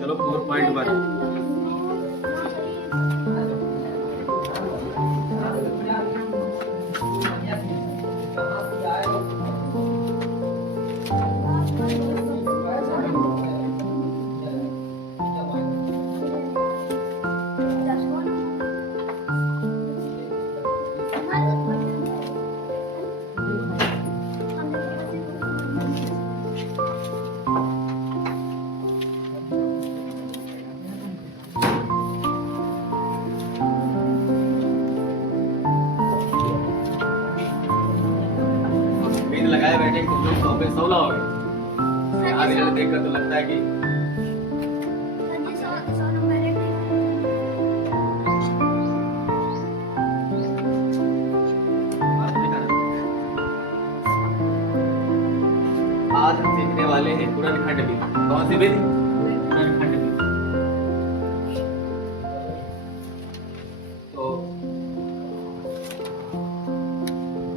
चलो 4.1 लगाए बैठे तुम लोग 100 पे 100 लाओगे। यहाँ रिजल्ट देखकर तो लगता है कि आज हम सीखने वाले हैं गुणनखंड विधि। कौन सी विधि? गुणनखंड विधि। तो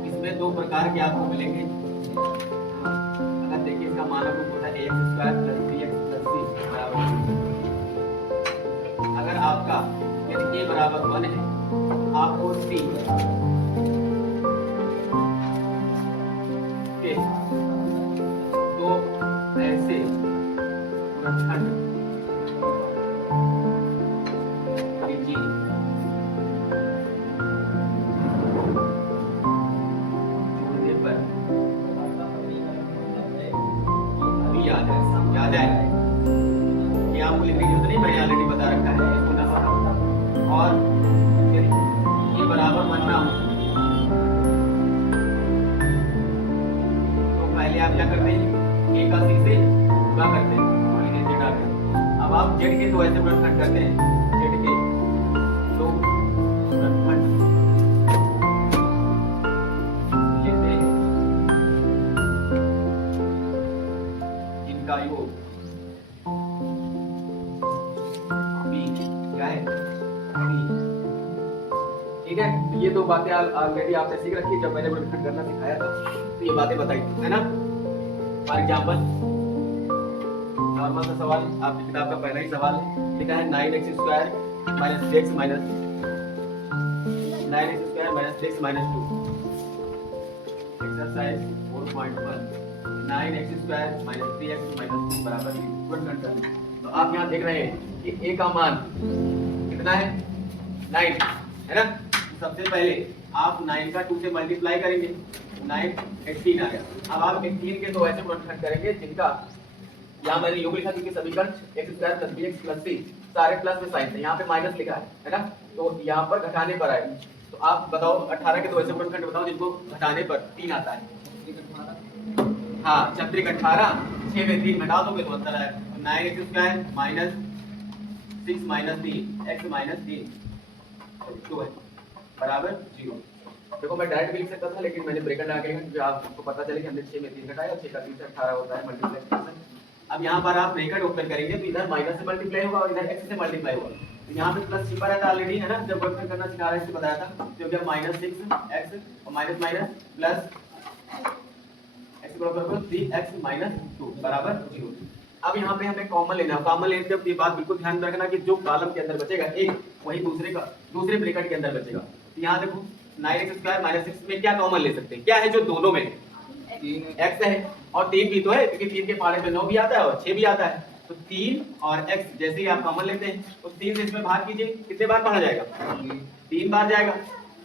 इसमें दो प्रकार के आपको मिलेंगे। अगर देखिए इसका मानक रूप होता है ax² + bx + c बराबर 0। अगर आपका यदि a बराबर 1 है तो आपको c के दो ऐसे गुणनखंड लीजिए जोड़ने पर याद है ये आपको लिखने की जरूरत नहीं, मैंने ऑलरेडी बता रखा है इसको ना पढ़ो। और यदि ये बराबर बनना हो तो पहले आप क्या करते हैं, a का c से गुणा करते हैं और इन्हें z डालते हैं। अब आप z के दो ऐसे गुणनखंड करते हैं, z के दो गुणनखंड लेते हैं, इनका योग b क्या है 3। ठीक है, तो ये दो बातें ऑलरेडी आपने सीख रखी है जब मैंने गुणनखंड करना सिखाया था, तो ये बातें बताई है ना। फॉर एग्जाम्पल नॉर्मल सा सवाल आपकी किताब का पहला ही सवाल है, लिखा है 9x² - 3x - 9x² - 2। Exercise 4.1 9x² - 3x - 2 बराबर 0 गुणनखंड करना। तो आप यहाँ देख रहे हैं कि a का मान कितना है 9 है ना। तो सबसे पहले आप 9 का 2 से मल्टीप्लाई करेंगे, 9 18 आ गया। अब आप 18 के दो ऐसे गुणनखंड करेंगे जिनका यहाँ मैंने योग लिखा क्योंकि समीकरण x² + bx + c सारे प्लस में साइन है, यहाँ पे माइनस लिखा है ना, तो यहाँ पर घटाने पर आएगा। तो आप बताओ 18 के दो ऐसे गुणनखंड बताओ जिनको घटाने पर 3 आता है। हाँ 36 18 6 में 3 घटा दोगे तो अंतर आएगा। 9x² - 6 - 3 x - 3 2 है बराबर 0। देखो मैं डायरेक्ट भी लिख सकता था लेकिन मैंने ब्रैकेट लगा के लिखा क्योंकि आपको पता चले कि हमने 6 में 3 घटाया, 6 का 3 से 18 होता है मल्टीप्लाई। अब यहाँ पर आप ब्रैकेट ओपन करेंगे तो इधर माइनस से मल्टीप्लाई होगा और इधर x से मल्टीप्लाई होगा। तो यहाँ पे प्लस छिपा रहता है ऑलरेडी है ना, जब वर्क करना सिखा रहा है इसको बताया था। तो जब -6x और माइनस माइनस प्लस x बराबर 3x - 2 बराबर 0। अब यहाँ पे हमें कॉमन लेना है। कॉमन लेने जब ये बात बिल्कुल ध्यान रखना कि जो कॉलम के अंदर बचेगा एक वही दूसरे ब्रैकेट के अंदर बचेगा। तो यहाँ देखो 9x² - 6 में क्या कॉमन ले सकते हैं, क्या है जो दोनों में x है और 3 भी तो है क्योंकि 3 के पारे में 9 भी आता है और 6 भी आता है। तो 3 और x जैसे ही आप कॉमन लेते हैं तो 3 से इसमें भाग कीजिए, कितने बार पढ़ा जाएगा 3 बार जाएगा।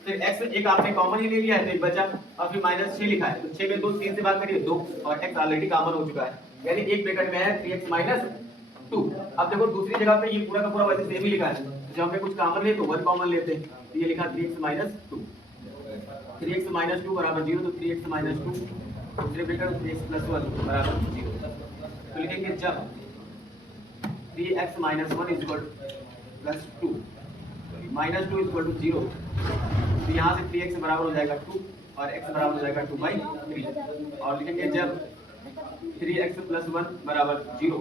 फिर x एक आपने कॉमन ही ले लिया है तो एक बचा और फिर -6 लिखा है तो 6 में 2 3 से भाग करिए 2 और x ऑलरेडी कॉमन हो चुका है, यानी एक ब्रैकेट में है 3x - 2। अब देखो दूसरी जगह पे ये पूरा का पूरा वैसे सेम ही लिखा है, तो जब हमें कुछ कॉमन ले तो 1 कॉमन लेते हैं। तो ये लिखा 3x - 2 3x - 2 बराबर 0। तो 3x - 2 दूसरे ब्रैकेट 3x + 1 बराबर 0। तो लिखेंगे जब 3x - 1 = +2 -2 = 0 तो यहाँ से 3x बराबर हो जाएगा 2 और x बराबर हो जाएगा 2/3। और लिखेंगे जब 3x + 1 बराबर 0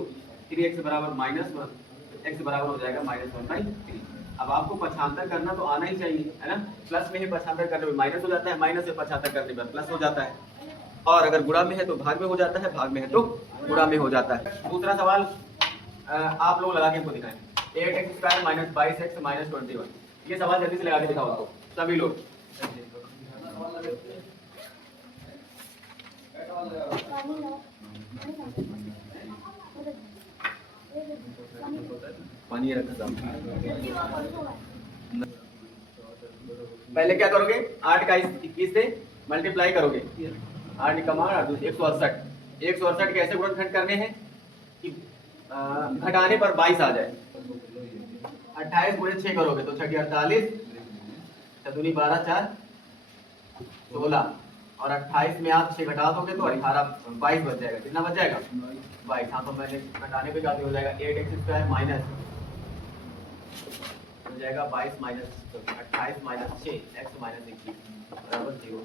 3x बराबर -1 x बराबर हो जाएगा -1/3। अब आपको पक्षांतर करना तो आना ही चाहिए है ना, प्लस में ही पक्षांतर करने में माइनस हो जाता है, माइनस से पक्षांतर करने पर प्लस हो जाता है। और अगर गुणा में है तो भाग में हो जाता है, भाग में है तो गुणा में हो जाता है। दूसरा सवाल आप लोग लगा के इनको दिखाएं, 8x² माइनस 22x माइनस 21। ये सवाल जल्दी से लगा के दिखाओ आपको सभी लोग। पानी रखा था। पहले क्या करोगे, 8 का 21 से मल्टीप्लाई करोगे, 8 का मान 168। 168 कैसे गुणनखंड करने हैं कि घटाने पर 22 आ जाए। 28 गुणे 6 करोगे तो 6 48, 7 12 4 16, और 28 में आप 6 घटा दोगे तो 18 22 बच जाएगा। कितना बच जाएगा, 22। हाँ तो मैंने घटाने पे काफी हो जाएगा, 8x² माइनस हो जाएगा 22 माइनस 28 माइनस 6 x माइनस 21 बराबर 0।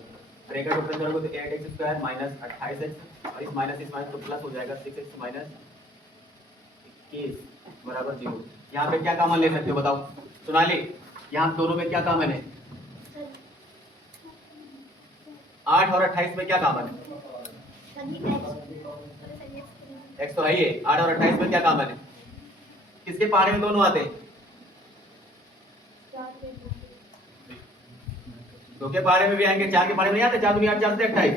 ब्रैकेट ओपन करोगे तो 8x² माइनस 28x और इस माइनस तो प्लस हो जाएगा 6x माइनस 21 बराबर 0। यहाँ पे क्या कॉमन ले सकते हो बताओ सोनाली, यहाँ दोनों में क्या कॉमन है, 8 और 28 में क्या कॉमन है, x तो है ही है। 8 और 28 में क्या कॉमन है, किसके पहाड़े में दोनों आते हैं, 2 के पहाड़े में भी आएंगे, 4 के पहाड़े में नहीं आते। 4 दूनी 8 4 से 28,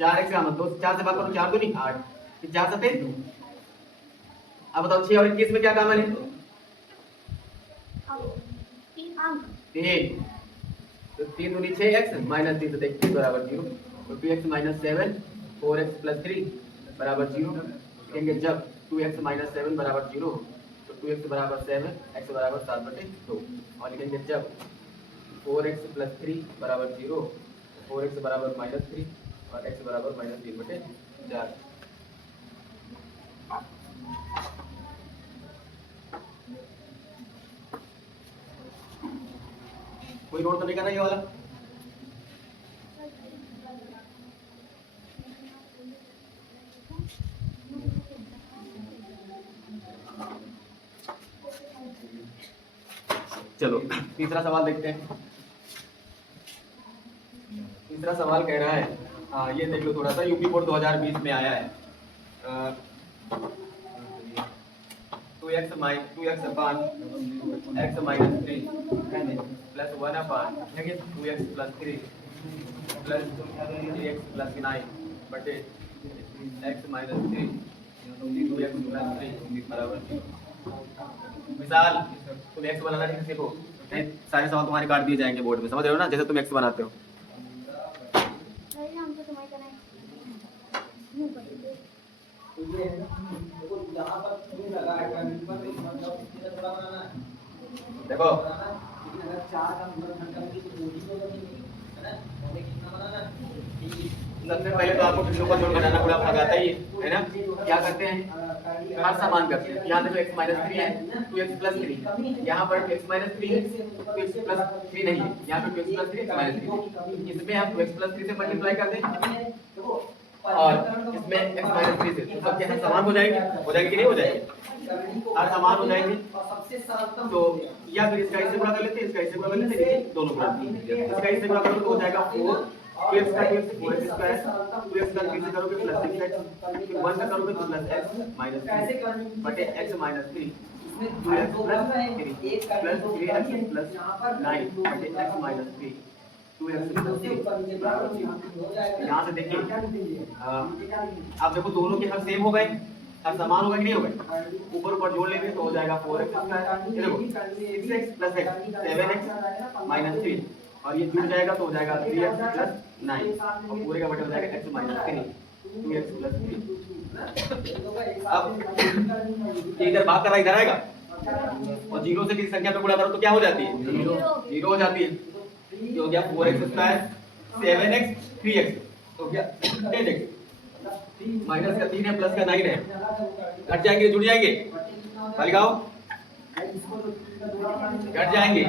4x का मतलब 2 4 से भाग करो, 4 दूनी 8 फिर 4 7। अब बताओ 6 और 21 में क्या कॉमन है, 3। तो 3 दूनी 6x माइनस 3 से 21 बराबर 0। तो 2x माइनस 7 4x प्लस 3 बराबर 0। लिखेंगे जब 2x माइनस 7 बराबर 0 तो 2x बराबर 7 x बराबर 7/2। और लिखेंगे जब 4x प्लस 3 बराबर 0, 4x बराबर माइनस 3 और x बराबर माइनस 3/4। कोई नोट तो नहीं करना ये वाला, चलो तीसरा सवाल देखते हैं। तीसरा सवाल कह रहा है, हाँ ये देख लो थोड़ा सा, यूपी बोर्ड 2020 में आया है। 2x अपान x माइनस 3 प्लस 1 अपान 2x plus 3 plus 3x plus 9 बटे x माइनस 3 2x प्लस 3 बराबर। मिसाल तुम x बनाना सीखो, सारे सवाल तुम्हारे काट दिए जाएंगे बोर्ड में, समझ रहे हो ना, जैसे तुम x बनाते हो। देखो सबसे पहले तो आपको किसी को जोड़ बनाना पूरा भाग आता ही है ना। क्या करते हैं, हर समान करते हैं। यहाँ देखो x माइनस 3 है, 2x प्लस 3, यहाँ पर x माइनस 3 है, 2x प्लस 3 नहीं है, यहाँ पे 2x प्लस 3 x माइनस 3, इसमें हम 2x प्लस 3 से मल्टीप्लाई कर दें और इसमें x माइनस 3 से, तो सबके हर समान हो जाएगी कि नहीं हो जाएगी, हर समान हो जाएंगे। तो या फिर इसका इससे गुणा कर लेते हैं, इसका इससे गुणा कर लेते हैं, दोनों गुणा, इसका इससे गुणा करोगे तो हो जाएगा 4, 2x का 4x स्क्वायर, 2x का 3 से करोगे प्लस 6x, फिर 1 का करोगे तो प्लस x माइनस 3 बटे x minus 3 2x plus 3 plus 3x plus 9 बटे x माइनस 3 2x प्लस 3। यहाँ से देखिए आप देखो दोनों के हर सेम हो गए, हर समान होगा कि नहीं होगा, ऊपर ऊपर जोड़ लेंगे तो हो जाएगा 4x स्क्वायर, ये देखो 6x plus x 7x minus 3 और ये जुड़ जाएगा तो हो जाएगा 3x प्लस 9 और पूरे का बटा हो जाएगा x माइनस 3 2x प्लस 3। अब इधर भाग कर रहा इधर आएगा और 0 से किसी संख्या पे गुणा करो तो क्या हो जाती है, 0 हो जाती है। ये हो गया 4x स्क्वायर 7x 3x तो क्या 10x माइनस का 3 है प्लस का 9 है, घट जाएंगे जुड़ जाएंगे, लिखाओ घट जाएंगे,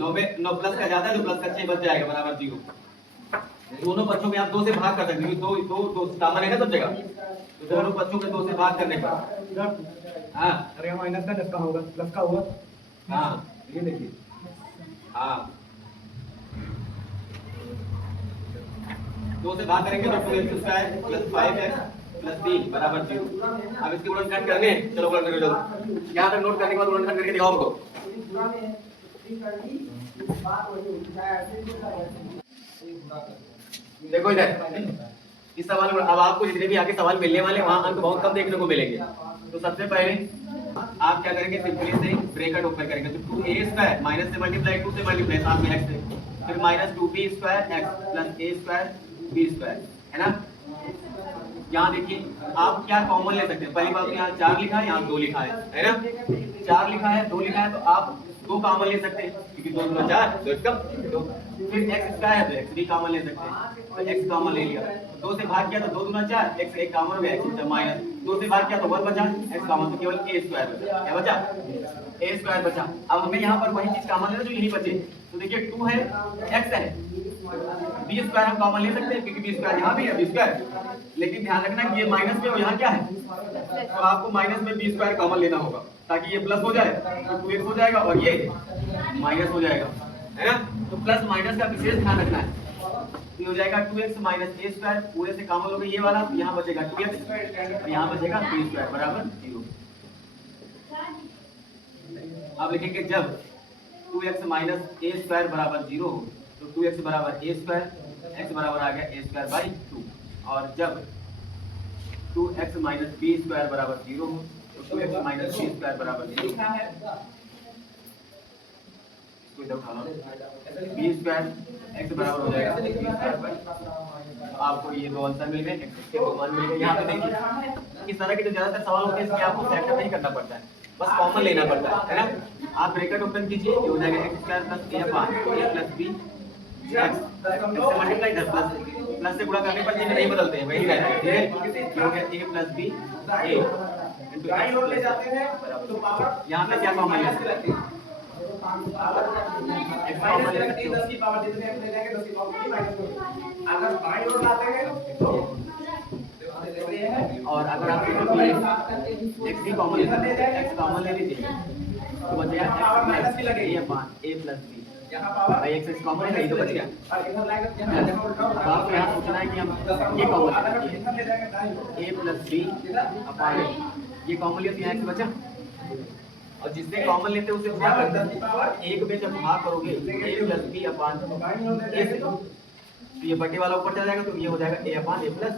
9 में 9 प्लस का ज्यादा है तो प्लस का 6 बच जाएगा बराबर 0। दोनों पक्षों में आप 2 से भाग कर सकते हो, 2 कॉमन है ना सब जगह, तो दोनों पक्षों में 2 से भाग करने पर हाँ अरे माइनस का प्लस का होगा, प्लस का होगा, हाँ ये देखिए हाँ 2 से भाग करेंगे तो 2x square plus 5x plus 3 बराबर 0। अब इसके गुणनखंड करने हैं। चलो गुणनखंड करो। यहाँ तक नोट करने के बाद गुणनखंड करके दिखाओ हमको। देखो इधर इस सवाल में अब आपको जितने भी आगे सवाल मिलने वाले वहाँ अंक बहुत कम देखने को मिलेंगे। तो सबसे पहले आप क्या करेंगे, सिंपली से ब्रैकेट ओपन करेंगे तो 2a स्क्वायर माइनस से मल्टीप्लाई 2 से मल्टीप्लाई साथ में x से, फिर minus 2b square x plus a square b square, है ना। यहाँ देखिए आप क्या कॉमन ले सकते हैं। पहली बात तो यहाँ 4 लिखा है, यहाँ 2 लिखा है ना। 4 लिखा है, 2 लिखा है तो आप 2 कॉमन ले सकते हैं क्योंकि 2 2 4 तो इसका 2। फिर x स्क्वायर है तो x भी कॉमन ले सकते हैं तो x कॉमन ले लिया। 2 से भाग किया तो 2 2 4 x 1 कॉमन हो गया x माइनस 2 से भाग किया तो 1 बचा x कॉमन तो केवल a स्क्वायर बचा। क्या बचा? a स्क्वायर बचा। अब हमें यहाँ पर वही चीज कॉमन लेना जो यही बचे। तो देखिए 2 है x है b स्क्वायर हम कॉमन ले सकते हैं क्योंकि b स्क्वायर यहाँ भी है b स्क्वायर। लेकिन ध्यान रखना कि ये माइनस में और यहाँ क्या है, तो आपको माइनस में b स्क्वायर कॉमन लेना होगा ताकि ये प्लस हो जाए तो 2x हो जाएगा और ये माइनस हो जाएगा, है ना। तो प्लस माइनस का विशेष ध्यान रखना है। ये हो जाएगा 2x माइनस a स्क्वायर, पूरे से कॉमन लोगे ये वाला, यहाँ बचेगा 2x और यहाँ बचेगा b स्क्वायर बराबर 0। अब लिखेंगे जब 2x माइनस a स्क्वायर बराबर 0 हो तो 2x बराबर a स्क्वायर, x बराबर आ गया a स्क्वायर बाई 2। और जब 2x माइनस b स्क्वायर बराबर 0 हो तो 2x माइनस b स्क्वायर बराबर 0। इधर उठा लो, b स्क्वायर x बराबर हो जाएगा b स्क्वायर बाई। आपको ये 2 आंसर मिल गए, x के 2 मान मिल गए। यहाँ पे देखिए इस तरह के जो ज्यादातर सवाल होते हैं इसमें आपको फैक्टर नहीं करना पड़ता है, बस कॉमन लेना पड़ता है ना। आप ब्रैकेट ओपन कीजिए, ये हो जाएगा x square plus a bar a plus b x से मल्टीप्लाई 10 प्लस से गुणा करने पर चीजें नहीं बदलते हैं, वही रहता है। ठीक है, ये हो गया a plus b a into x ले जाते हैं तो पावर यहां पे क्या कॉमन ले सकते हैं, x कॉमन ले सकते हैं 10 की पावर जितने हम ले जाएंगे 10 की पावर माइनस अगर बाईं ओर लाते हैं तो और अगर आप x भी कॉमन ले सकते हैं, x कॉमन ले लीजिए तो बचेगा x माइनस की लगेगी a प्लस b। यहाँ पावर भाई x कॉमन है, तो बच गया। अब आपको यहाँ सोचना है कि हम ये कॉमन a प्लस b अपान ये कॉमन लिया तो यहाँ x बचा और जिससे कॉमन लेते हैं उसे क्या करते हैं, एक में जब भाग करोगे a plus b upon a से तो ये बटे वाला ऊपर चला जाएगा तो ये हो जाएगा a अपान a प्लस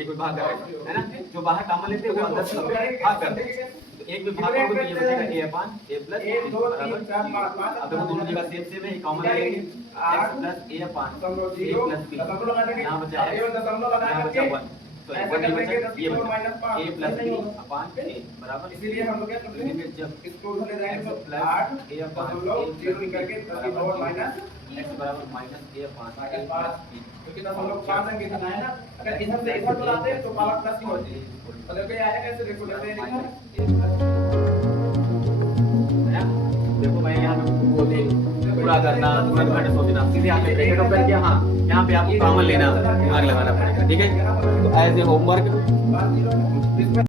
एक में भाग करेगा, है ना। जो बाहर कॉमन लेते हैं वो अंदर से भाग करते हैं तो एक में भाग करोगे तो ये बचेगा a अपान a प्लस बराबर 0। अब देखो दोनों जगह सेम है, कॉमन लेंगे x plus a upon a plus b, यहाँ बचा x यहाँ बचा 1 तो ये बचा ये बचा a plus b upon a बराबर। इसीलिए हम लोग क्या करेंगे जब इसको उधर ले जाएंगे तो 8 a अपान 0 निकल के 10 की पावर माइनस x बराबर minus a upon a plus b, क्योंकि तब हम लोग 5 अंक इधर आए ना, अगर इधर से इधर बुलाते हैं तो पावर प्लस की होती है। मतलब क्या आया कैसे देखो लेते हैं देखो भाई यहाँ पे पूरा करना पूरा घंटे सोचना, सीधे आपने ब्रैकेट ओपन किया। हाँ यहाँ पे आपको कॉमन लेना दिमाग लगाना पड़ेगा, ठीक है। तो एज ए होमवर्क